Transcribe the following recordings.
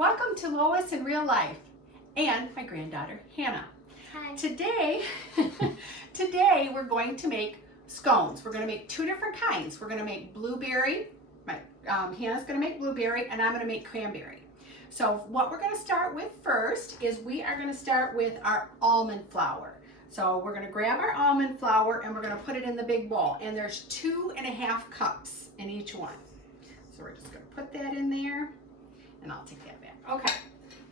Welcome to Lois in Real Life and my granddaughter, Hannah. Hi. Today we're going to make scones. We're going to make two different kinds. We're going to make blueberry. Hannah's going to make blueberry and I'm going to make cranberry. So what we're going to start with first is we are going to start with our almond flour. So we're going to grab our almond flour and we're going to put it in the big bowl. And there's 2.5 cups in each one. So we're just going to put that in there. And I'll take that back. Okay,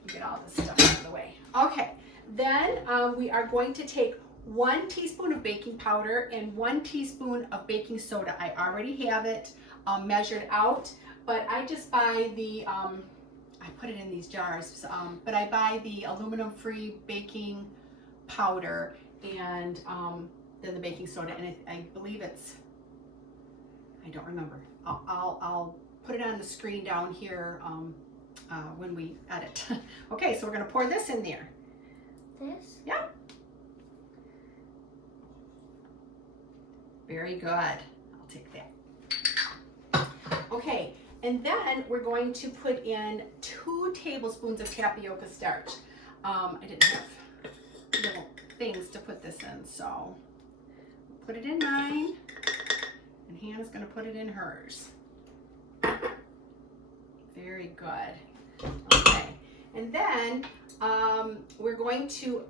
get all this stuff out of the way. Okay, then we are going to take 1 teaspoon of baking powder and 1 teaspoon of baking soda. I already have it measured out, but I just buy the, I put it in these jars, but I buy the aluminum-free baking powder and then the baking soda, and I believe it's, I don't remember. I'll put it on the screen down here when we edit. Okay, so we're going to pour this in there. This? Yeah. Very good. I'll take that. Okay, and then we're going to put in 2 tablespoons of tapioca starch. I didn't have little things to put this in, so put it in mine, and Hannah's going to put it in hers. Very good. Okay, and then we're going to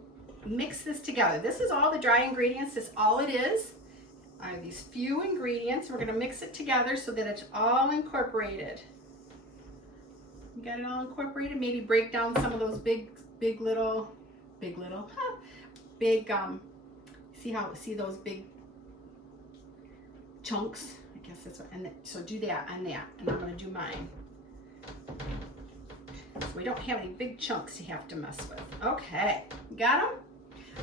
mix this together. This is all the dry ingredients. This is all it is. Are these few ingredients. We're going to mix it together so that it's all incorporated. You got it all incorporated? Maybe break down some of those big little, see those big chunks? I guess that's what, and so do that on that, and I'm going to do mine. So we don't have any big chunks you have to mess with. Okay, got them?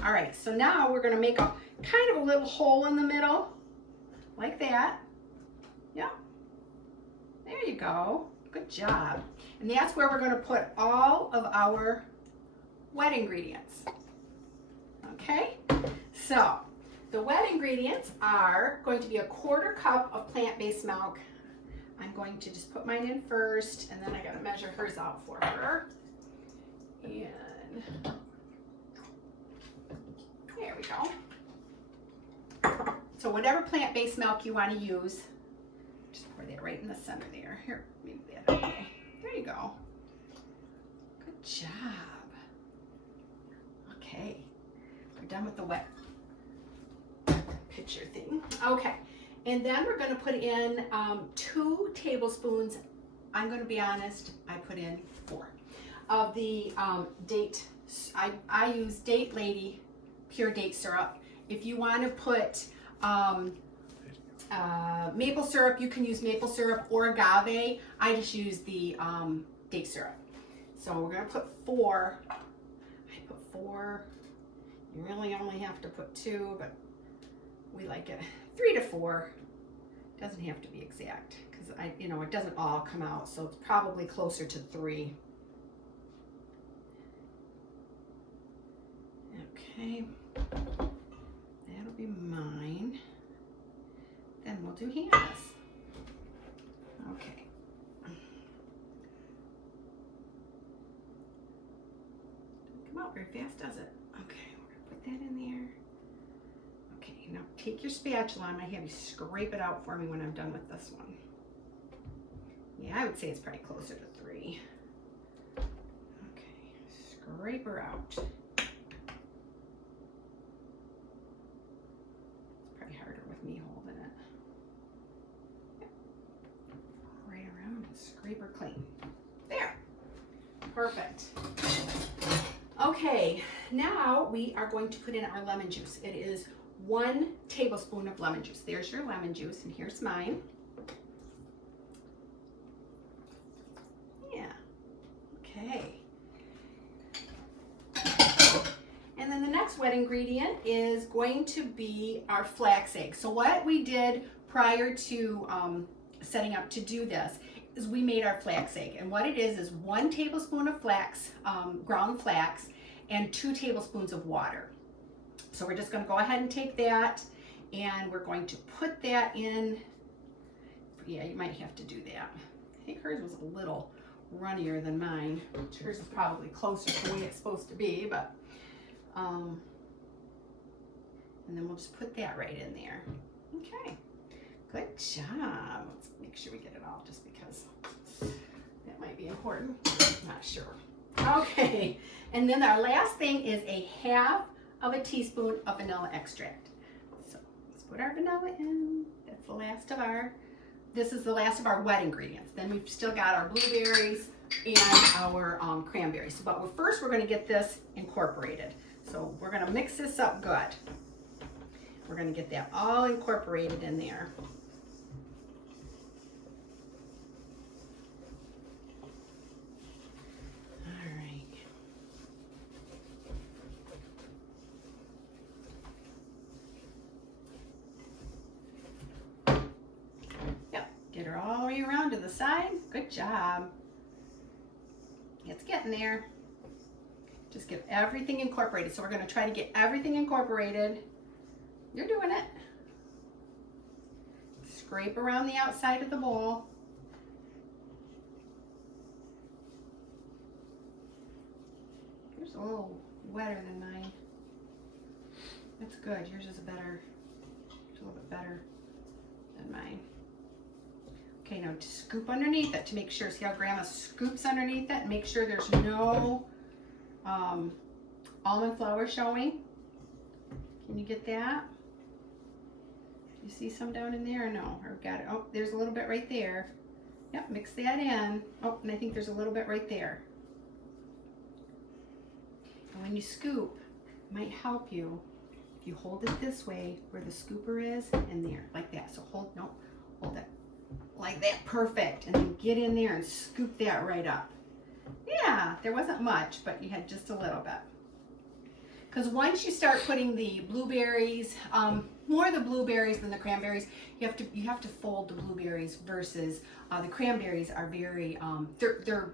All right, so now we're going to make a kind of a little hole in the middle, like that. Yeah, there you go. Good job. And that's where we're going to put all of our wet ingredients. Okay, so the wet ingredients are going to be 1/4 cup of plant-based milk. I'm going to just put mine in first, and then I gotta measure hers out for her. And there we go. So whatever plant-based milk you want to use, just pour that right in the center there. Here, move that out of the way. There you go. Good job. Okay, we're done with the wet picture thing. Okay. And then we're going to put in 2 tablespoons, I'm going to be honest, I put in 4, of the date, I use Date Lady pure date syrup. If you want to put maple syrup, you can use maple syrup or agave. I just use the date syrup. So we're going to put 4. I put 4. You really only have to put 2, but we like it 3 to 4. Doesn't have to be exact because it doesn't all come out, so it's probably closer to 3. Okay, that'll be mine. Then we'll do Hannah's. Okay. Doesn't come out very fast, does it? Okay, we're gonna put that in there. Okay, now take your spatula. I might have you scrape it out for me when I'm done with this one. Yeah, I would say it's probably closer to 3. Okay, scrape her out. It's probably harder with me holding it. Yep. Right around and scrape her clean. There. Perfect. Okay, now we are going to put in our lemon juice. It is 1 tablespoon of lemon juice. There's your lemon juice, and here's mine. Yeah. Okay. And then the next wet ingredient is going to be our flax egg. So what we did prior to setting up to do this is we made our flax egg. And what it is 1 tablespoon of flax, ground flax, and 2 tablespoons of water. So we're just going to go ahead and take that, and we're going to put that in. Yeah, you might have to do that. I think hers was a little runnier than mine. Hers is probably closer to the way it's supposed to be, but and then we'll just put that right in there. Okay, good job. Let's make sure we get it all just because that might be important. Not sure. Okay, and then our last thing is a half of a teaspoon of vanilla extract. So let's put our vanilla in. That's the last of our, this is the last of our wet ingredients. Then we've still got our blueberries and our cranberries. But first we're gonna get this incorporated. So we're gonna mix this up good. We're gonna get that all incorporated in there. Get her all the way around to the side. Good job. It's getting there. Just get everything incorporated. So we're going to try to get everything incorporated. You're doing it. Scrape around the outside of the bowl. Yours is a little wetter than mine. That's good. Yours is better. It's a little bit better than mine. Okay, now just scoop underneath it to make sure. See how Grandma scoops underneath it? Make sure there's no almond flour showing. Can you get that? You see some down in there or no? Or got it? Oh, there's a little bit right there. Yep, mix that in. Oh, and I think there's a little bit right there. And when you scoop, it might help you if you hold it this way where the scooper is and there, like that. So hold it. Like that, perfect. And then get in there and scoop that right up. Yeah, there wasn't much, but you had just a little bit. Because once you start putting the blueberries, more the blueberries than the cranberries, you have to fold the blueberries versus the cranberries are very they're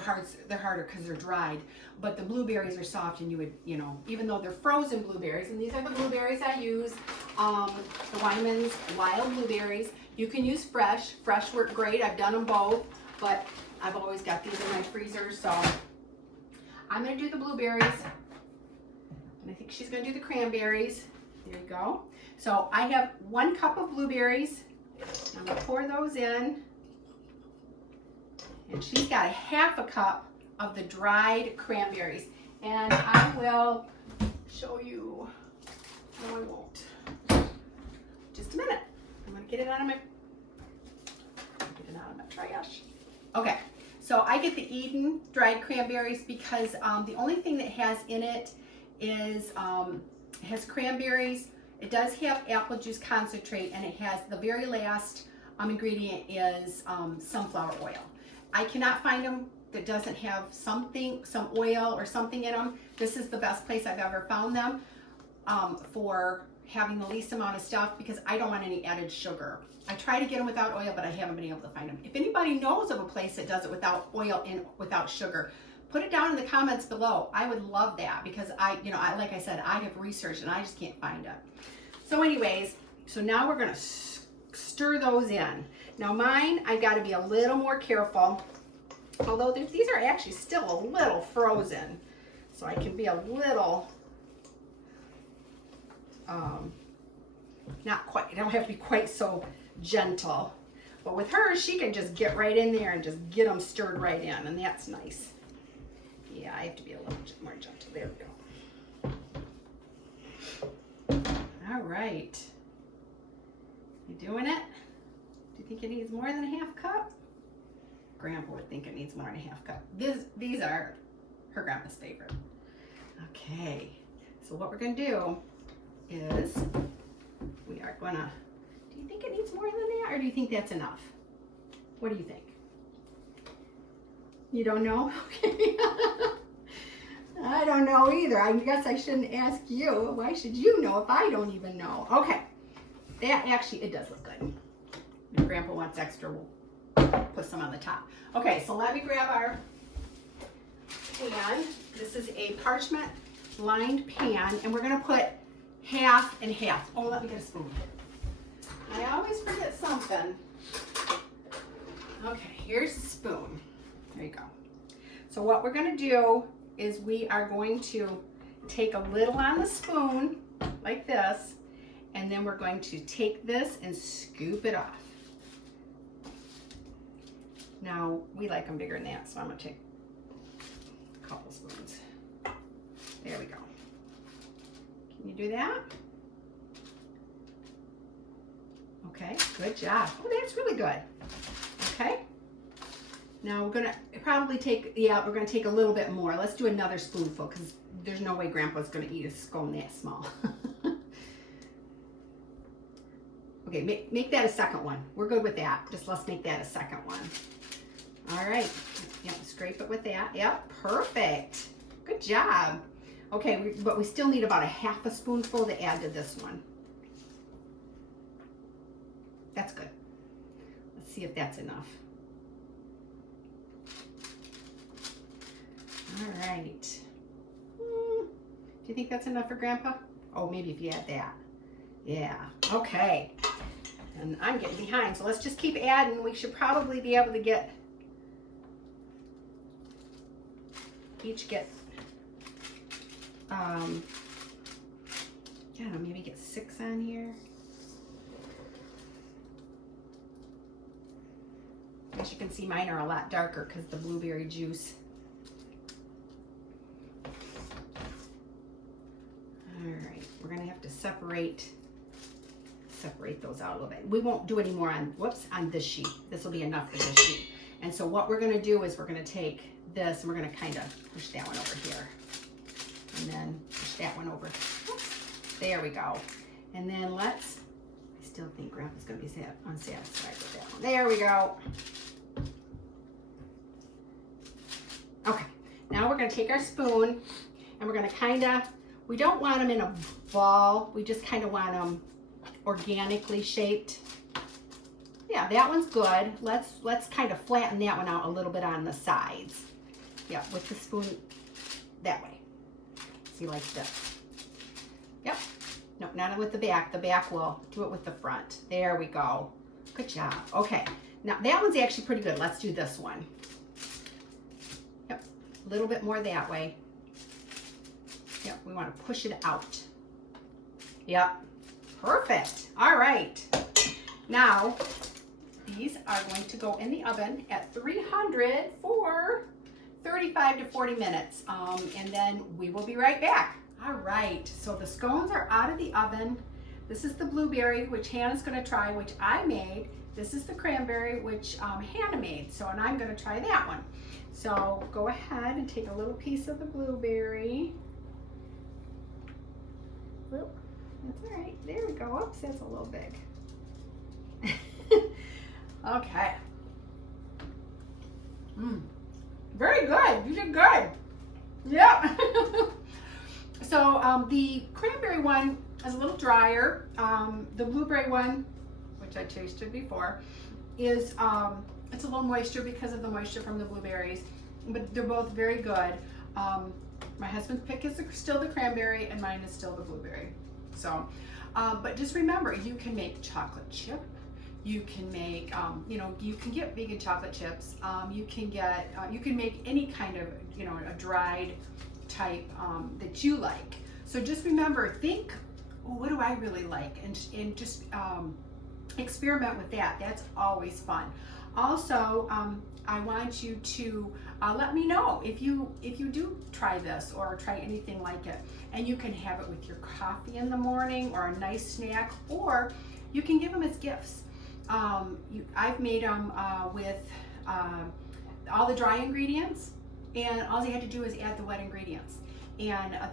harder because they're dried, but the blueberries are soft, and you would, even though they're frozen blueberries, and these are the blueberries I use, the Wyman's wild blueberries. You can use fresh work great. I've done them both, but I've always got these in my freezer. So I'm gonna do the blueberries, and I think she's gonna do the cranberries. There you go. So I have 1 cup of blueberries. I'm gonna pour those in. And she's got a half a cup of the dried cranberries. And I will show you, no I won't. Just a minute. I'm gonna get it out of my trash. Okay, so I get the Eden dried cranberries because the only thing that has in it is, it has cranberries, it does have apple juice concentrate, and it has the very last ingredient is sunflower oil. I cannot find them that doesn't have some oil or something in them. This is the best place I've ever found them for having the least amount of stuff because I don't want any added sugar. I try to get them without oil, but I haven't been able to find them. If anybody knows of a place that does it without oil and without sugar, put it down in the comments below. I would love that because I like I said, I have researched and I just can't find it. So anyways, so now we're gonna stir those in. Now mine, I gotta be a little more careful, although these are actually still a little frozen. So I can be a little, not quite, I don't have to be quite so gentle. But with her, she can just get right in there and just get them stirred right in, and that's nice. Yeah, I have to be a little more gentle. There we go. All right. You doing it? Do you think it needs more than a half cup? Grandpa would think it needs more than a half cup. These are her grandpa's favorite. Okay, so what we're gonna do is we are gonna, do you think it needs more than that, or do you think that's enough? What do you think? You don't know? Okay. I don't know either. I guess I shouldn't ask you. Why should you know if I don't even know? Okay, that actually, it does look good. If Grandpa wants extra, we'll put some on the top. Okay, so let me grab our pan. This is a parchment lined pan, and we're gonna put half and half. Oh, let me get a spoon. I always forget something. Okay, here's the spoon. There you go. So what we're going to do is we are going to take a little on the spoon like this, and then we're going to take this and scoop it off. Now, we like them bigger than that, so I'm going to take a couple spoons. There we go. Can you do that? Okay, good job. Oh, that's really good. Okay. Now we're gonna probably take, we're gonna take a little bit more. Let's do another spoonful because there's no way Grandpa's gonna eat a scone that small. Okay, make that a second one. We're good with that. Just let's make that a second one. All right. Yep, scrape it with that. Yep, perfect. Good job. Okay, but we still need about a half a spoonful to add to this one. That's good. Let's see if that's enough. All right. Do you think that's enough for Grandpa? Oh, maybe if you add that. Yeah, okay. And I'm getting behind, so let's just keep adding. We should probably be able to get, each get, I don't know, maybe get 6 on here. As you can see, mine are a lot darker because the blueberry juice. All right, we're gonna have to separate those out a little bit. We won't do any more on, on this sheet. This will be enough for this sheet. And so what we're gonna do is we're gonna take this and we're gonna kind of push that one over here. And then push that one over. There we go. And then I still think Grandpa's gonna be unsatisfied with that one. There we go. Okay, now we're gonna take our spoon and we're gonna we don't want them in a ball. We just kind of want them organically shaped. Yeah, that one's good. Let's kind of flatten that one out a little bit on the sides. Yeah, with the spoon that way. See, like this. Yep. No, not with the back. The back will do it with the front. There we go. Good job. Okay. Now that one's actually pretty good. Let's do this one. Yep. A little bit more that way. Yep. We want to push it out. Yep. Perfect. All right. Now, these are going to go in the oven at 300 for 35 to 40 minutes. And then we will be right back. All right. So the scones are out of the oven. This is the blueberry, which Hannah's going to try, which I made. This is the cranberry, which Hannah made. So, and I'm going to try that one. So go ahead and take a little piece of the blueberry. Whoop. That's all right. There we go. Oops, that's a little big. Okay. Very good. You did good. Yep. So the cranberry one is a little drier. The blueberry one, which I tasted before, is it's a little moisture because of the moisture from the blueberries, but they're both very good. My husband's pick is still the cranberry and mine is still the blueberry. So, but just remember, you can make chocolate chip. You can make, you can get vegan chocolate chips. You can make any kind of, a dried type that you like. So just remember, think, oh, what do I really like? And just experiment with that. That's always fun. Also, I want you to let me know if you do try this or try anything like it. And you can have it with your coffee in the morning or a nice snack, or you can give them as gifts. I've made them with all the dry ingredients, and all you had to do is add the wet ingredients. And that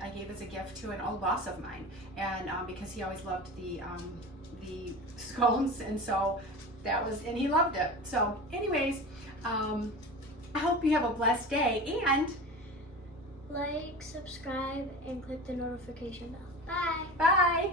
I gave as a gift to an old boss of mine, and because he always loved the scones, and so and he loved it. So anyways, I hope you have a blessed day, and like, subscribe, and click the notification bell. Bye. Bye.